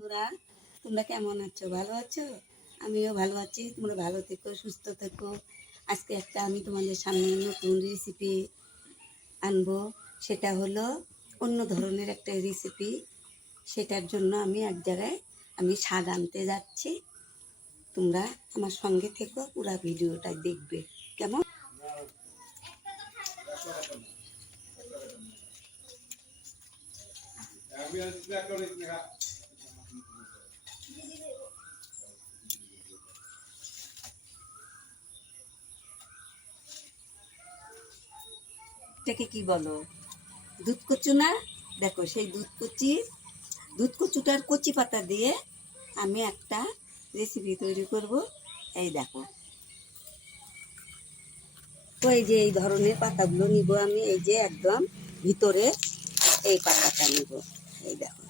বন্ধুরা, তোমরা কেমন আছো? ভালো আছো? আমিও ভালো আছি। তোমরা ভালো থেকো, সুস্থ থেকো। আজকে একটা আমি তোমাদের সামনে নতুন রেসিপি আনব। সেটা হলো অন্য ধরনের একটা রেসিপি সেটার জন্য আমি এক জায়গায় আমি স্বাদ আনতে যাচ্ছি। তোমরা আমার সঙ্গে থেকো, পুরো ভিডিওটা দেখবে। কেমন? এটাকে কি বলো? দুধ কচু না? দেখো, সেই দুধ কচি, দুধ কচুটার কচি পাতা দিয়ে আমি একটা রেসিপি তৈরি করব। এই দেখো। তো এই যে এই ধরনের পাতাগুলো নিব আমি, এই যে একদম ভিতরে এই পাতাটা নিব। এই দেখো।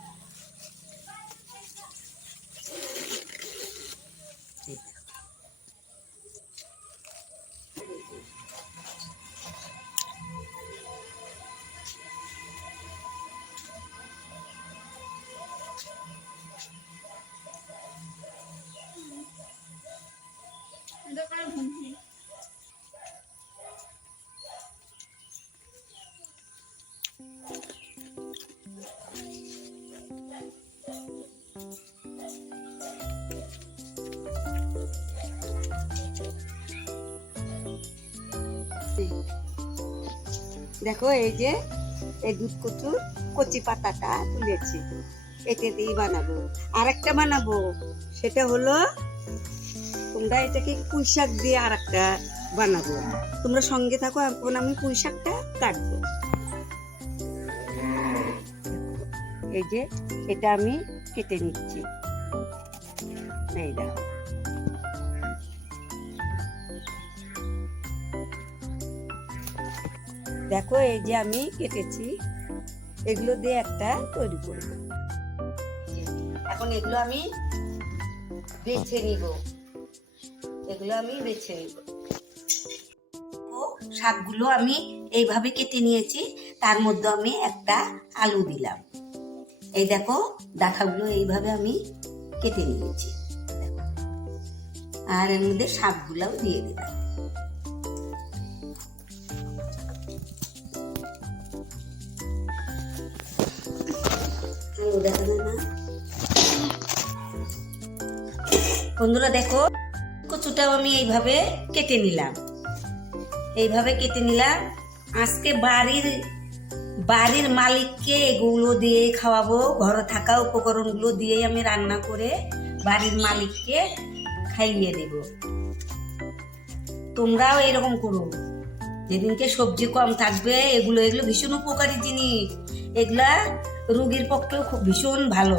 দেখো, এই যে এই দুধ কচুর কচি পাতাটা তুলেছি এটা দিয়ে বানাবো। আর একটা বানাবো, সেটা হলো তোমরা এটাকে পুঁই শাক দিয়ে আর একটা বানাবো। তোমরা সঙ্গে থাকো, এখন আমি পুঁই শাকটা কাটবো। এই যে, এটা আমি কেটে নিচ্ছি। এই দেখো। দেখো, এই যে আমি কেটেছি, এগুলো দিয়ে একটা তৈরি করব। এখন এগুলো আমি বেছে নিব। এগুলো আমি বেছে নিব। শাকগুলো আমি এইভাবে কেটে নিয়েছি, তার মধ্যে আমি একটা আলু দিলাম। এই দেখো, ডাঁটাগুলো এইভাবে আমি কেটে নিয়েছি। আর এর মধ্যে শাকগুলোও দিয়ে দিলাম। বন্ধুরা দেখো, কচুটাও আমি এইভাবে কেটে নিলাম। এইভাবে কেটে নিলাম। আজকে বাড়ির বাড়ির মালিককে এগুলো দিয়ে খাওয়াবো, ঘরে থাকা উপকরণগুলো দিয়েই আমি রান্না করে বাড়ির মালিককে খাইয়ে দেব। তোমরাও এরকম করো। যেদিনকে সবজি কম থাকবে, এগুলো এগুলো ভীষণ উপকারী জিনিস। এগুলা রুগীর পক্ষেও খুব ভীষণ ভালো।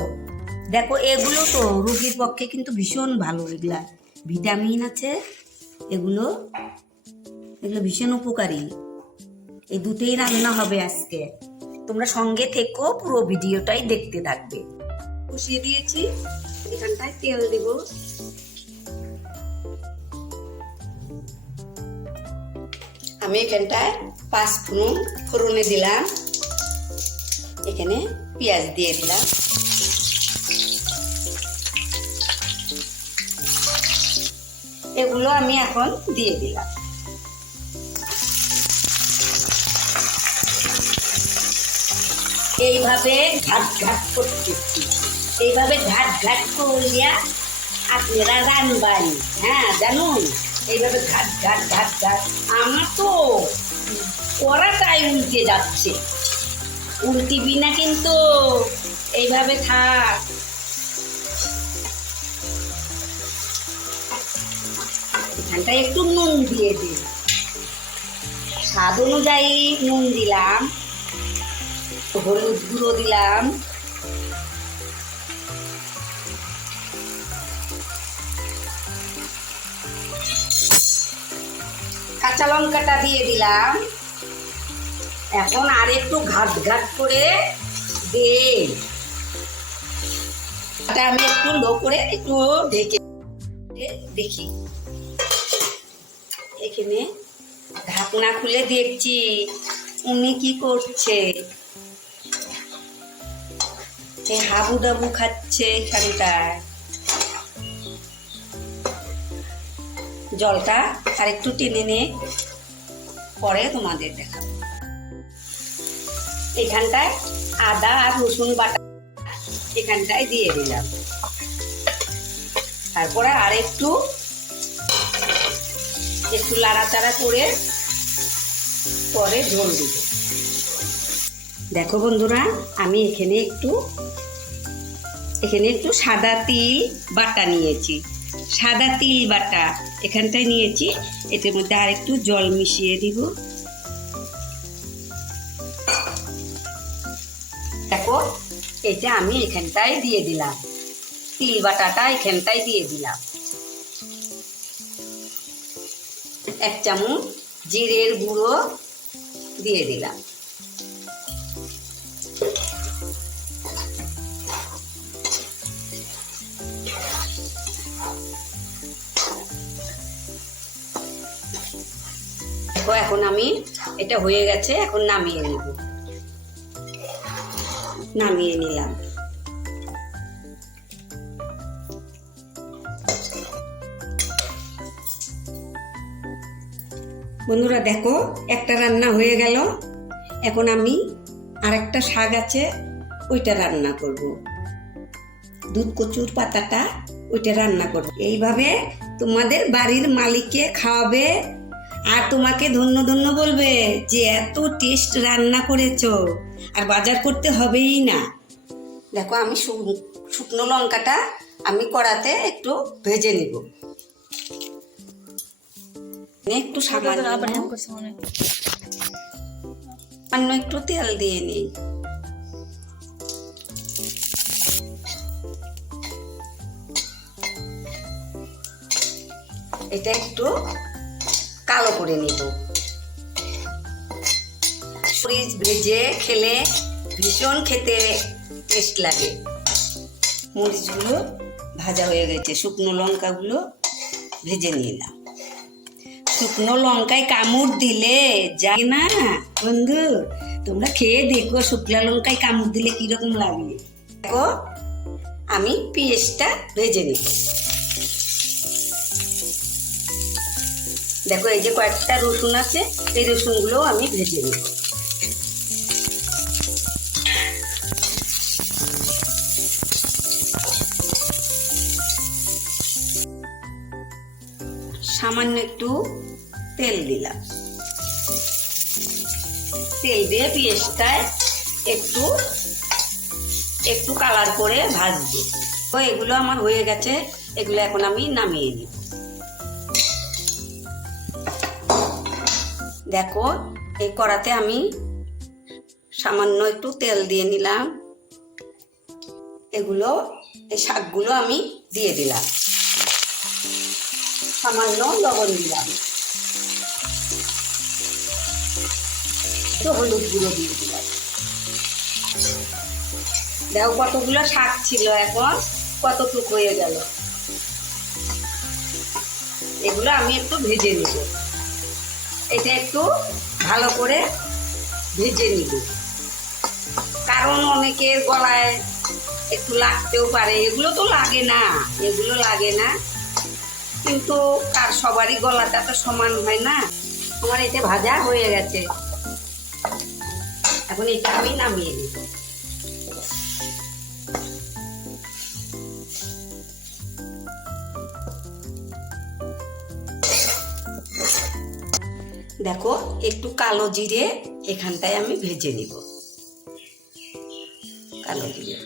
দেখো, এগুলো তো রুগীর পক্ষে কিন্তু ভীষণ ভালো এগুলা। ভিটামিন আছে, এগুলো এগুলো ভীষণ উপকারী। এই দুটোই রান্না হবে আজকে। তোমরা সঙ্গে থেকো, পুরো ভিডিওটাই দেখতে থাকবে। কষিয়ে দিয়েছি, এখানটায় তেল দেব। আমি এখানটায় পাঁচ ফোড়ন ফোড়নে দিলাম। এখানে পেঁয়াজ দিয়ে দিলাম। এগুলো আমি এখন দিয়ে দিলাম। এইভাবে ঘাট ঘাট করতেছি এইভাবে ঘাট ঘাট করিয়া আপনারা রানবান হ্যাঁ জানুন? এইভাবে ঘাট ঘাট ঘাট ঘাট। আমার তো করাটাই উল্টে যাচ্ছে। উল্টিবি না কিন্তু এইভাবে থাক। এখানটায় একটু নুন দিয়ে দিই। স্বাদ অনুযায়ী নুন দিলাম। হলুদ গুঁড়ো দিলাম। কাঁচা লঙ্কাটা দিয়ে দিলাম। এখন আর একটু ঘাট ঘাট করে দে আমি একটু লো করে একটু ঢেকে দেখি। এখানে ঢাকনা খুলে দেখছি। উনি কি করছে? হাবু ডাবু খাচ্ছে এখানটায় জলটা আর একটু টেনে নে, পরে তোমাদের দেখাবো। এখানটায় আদা আর রসুন বাটা এখানটায় দিয়ে দিলাম। তারপরে আর একটু একটু লাড়াচাড়া করে পরে ঝোল দিব। দেখো বন্ধুরা, আমি এখানে একটু এখানে একটু সাদা তিল বাটা নিয়েছি। সাদা তিল বাটা এখানটায় নিয়েছি। এটার মধ্যে আর একটু জল মিশিয়ে দিব। দেখো এটা আমি এখানটায় দিয়ে দিলাম। তিল বাটাটা এখানটায় দিয়ে দিলাম। এক চামচ জিরের গুঁড়ো দিয়ে দিলাম। এখন আমি এটা হয়ে গেছে, এখন নামিয়ে নিব। নামিয়ে নিলাম। বন্ধুরা দেখো, একটা রান্না হয়ে গেল। এখন আমি আরেকটা শাক আছে, ওইটা রান্না করব। দুধ কচুর পাতাটা ওইটা রান্না করব। এইভাবে তোমাদের বাড়ির মালিককে খাওয়াবে আর তোমাকে ধন্য ধন্য বলবে যে এত টেস্ট রান্না করেছ। আর বাজার করতে হবেই না। দেখো আমি শুকনো লঙ্কাটা আমি কড়াতে একটু ভেজে নিব। একটু সামান্য সামান্য একটু তেল দিয়ে নিই। এটা একটু কালো করে নিব। ফ্রিজ ভেজে খেলে ভীষণ খেতে টেস্ট লাগে। মরিচগুলো ভাজা হয়ে গেছে, শুকনো লঙ্কাগুলো ভেজে নিলাম। শুকনো লঙ্কায় কামড় দিলে যায় না। বন্ধু, তোমরা খেয়ে দেখো শুকনো লঙ্কায় কামড় দিলে কীরকম লাগে। দেখো, আমি পেঁয়াজটা ভেজে নিব দেখো, এই যে কয়েকটা রসুন আছে, এই রসুনগুলো আমি ভেজে নিব। সামান্য একটু তেল দিলাম। তেল দিয়ে পেঁয়াজটায় একটু একটু কালার করে ভাজবো। তো এগুলো আমার হয়ে গেছে, এগুলো এখন আমি নামিয়ে নিব। দেখো, এই কড়াতে আমি সামান্য একটু তেল দিয়ে নিলাম। এগুলো, এই শাকগুলো আমি দিয়ে দিলাম। সামান্য লবণ দিলাম। একটু হলুদ গুঁড়ো দিয়ে দিলাম। দেখো কতগুলো শাক ছিল এখন, কতটুকু হয়ে গেল। এগুলো আমি একটু ভেজে নিব। এটা একটু ভালো করে ভেজে নিব। কারণ অনেকের গলায় একটু লাগতেও পারে। এগুলো তো লাগে না, এগুলো লাগে না। কিন্তু তার সবারই গলাটা তো সমান হয় না। আমার এটা ভাজা হয়ে গেছে। এখন এটা আমি নামিয়ে দিই দেখো, একটু কালো জিরে এখানটায় আমি ভেজে নিব। কালো জিরে।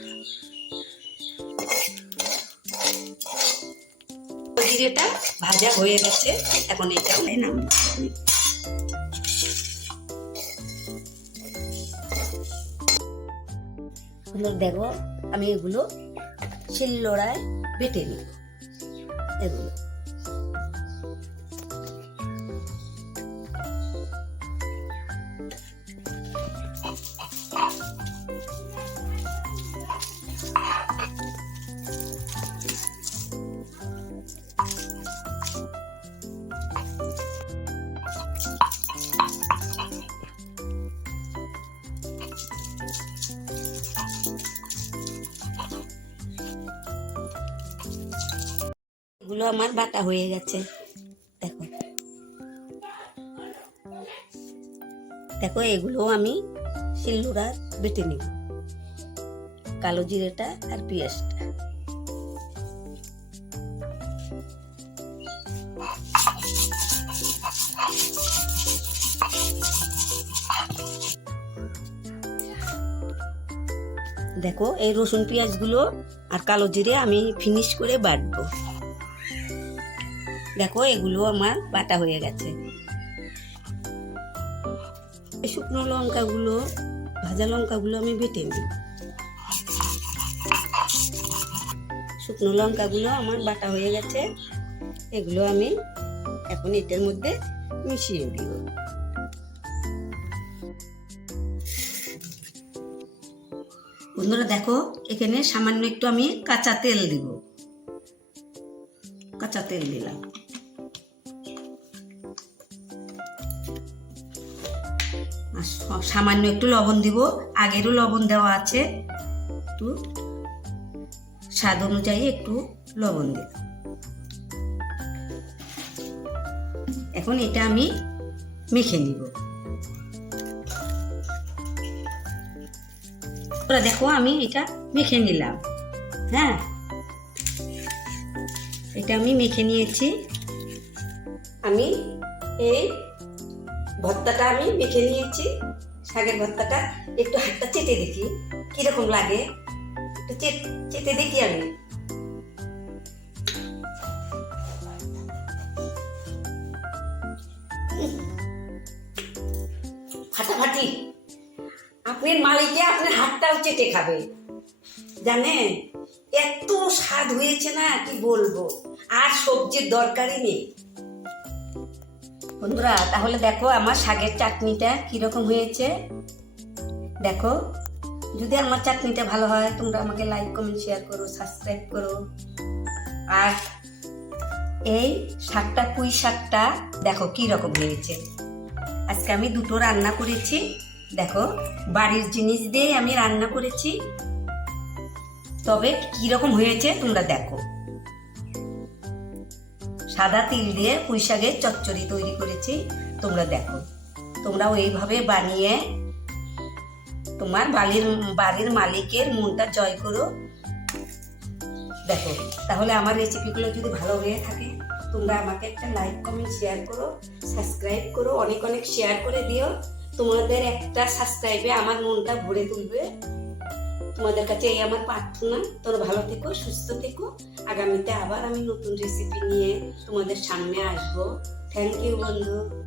জিরেটা ভাজা হয়ে গেছে, এখন এটাও নাম দেখো, আমি এগুলো শিলনোড়ায় বেটে নিব। এগুলো। এগুলো আমার বাটা হয়ে গেছে। দেখো। দেখো এগুলো আমি শিলনোড়া বেটে নিব। কালো জিরেটা আর পেঁয়াজটা। দেখো, এই রসুন পেঁয়াজগুলো আর কালো জিরে আমি ফিনিশ করে বাটবো। দেখো, এগুলো আমার বাটা হয়ে গেছে। এই শুকনো লঙ্কাগুলো, ভাজা লঙ্কাগুলো আমি বেটে নিই শুকনো লঙ্কাগুলো আমার বাটা হয়ে গেছে। এগুলো আমি এখন এটার মধ্যে মিশিয়ে দিব। বন্ধুরা, দেখো, এখানে সামান্য একটু আমি কাঁচা তেল দিব। কাঁচা তেল দিলাম। সামান্য একটু লবণ দিব। আগেরও লবণ দেওয়া আছে। একটু স্বাদ অনুযায়ী একটু লবণ দিব। এখন এটা আমি মেখে নিব। ওরা দেখো, আমি এটা মেখে নিলাম। হ্যাঁ? এটা আমি মেখে নিয়েছি। আমি এই ভর্তাটা আমি মেখে নিয়েছি, শাকের ভর্তাটা। একটু হাতটা চেটে দেখি, কীরকম লাগে? একটু চেটে দেখি আমি। ফাটাফাটি। আপনার মালিকে আপনার হাতটাও চেটে খাবে। জানেন, এত স্বাদ হয়েছে না, কি বলব? আর সবজির দরকারই নেই। বন্ধুরা, তাহলে দেখো আমার শাকের চাটনিটা কীরকম হয়েছে। দেখো, যদি আমার চাটনিটা ভালো হয়, তোমরা আমাকে লাইক কমেন্ট শেয়ার করো সাবস্ক্রাইব করো। আর এই শাকটা, পুঁই শাকটা, দেখো কি রকম হয়েছে। আজকে আমি দুটো রান্না করেছি। দেখো, বাড়ির জিনিস দিয়ে আমি রান্না করেছি। তবে কীরকম হয়েছে, তোমরা দেখো। সাদা তিল দিয়ে পুঁই চচ্চড়ি তৈরি করেছি, তোমরা দেখো। তোমরাও এইভাবে বানিয়ে তোমার বাড়ির বাড়ির মালিকের মনটা জয় করো। দেখো, তাহলে আমার রেসিপিগুলো যদি ভালো হয়ে থাকে, তোমরা আমাকে একটা লাইক কমেন্ট শেয়ার করো সাবস্ক্রাইব করো, অনেক অনেক শেয়ার করে দিও। তোমাদের একটা সাবস্ক্রাইবে আমার মনটা ভরে তুলবে। তোমাদের কাছে এই আমার প্রার্থনা। তোর ভালো থেকো, সুস্থ থেকো। আগামীতে আবার আমি নতুন রেসিপি নিয়ে তোমাদের সামনে আসব। থ্যাংক ইউ বন্ধু।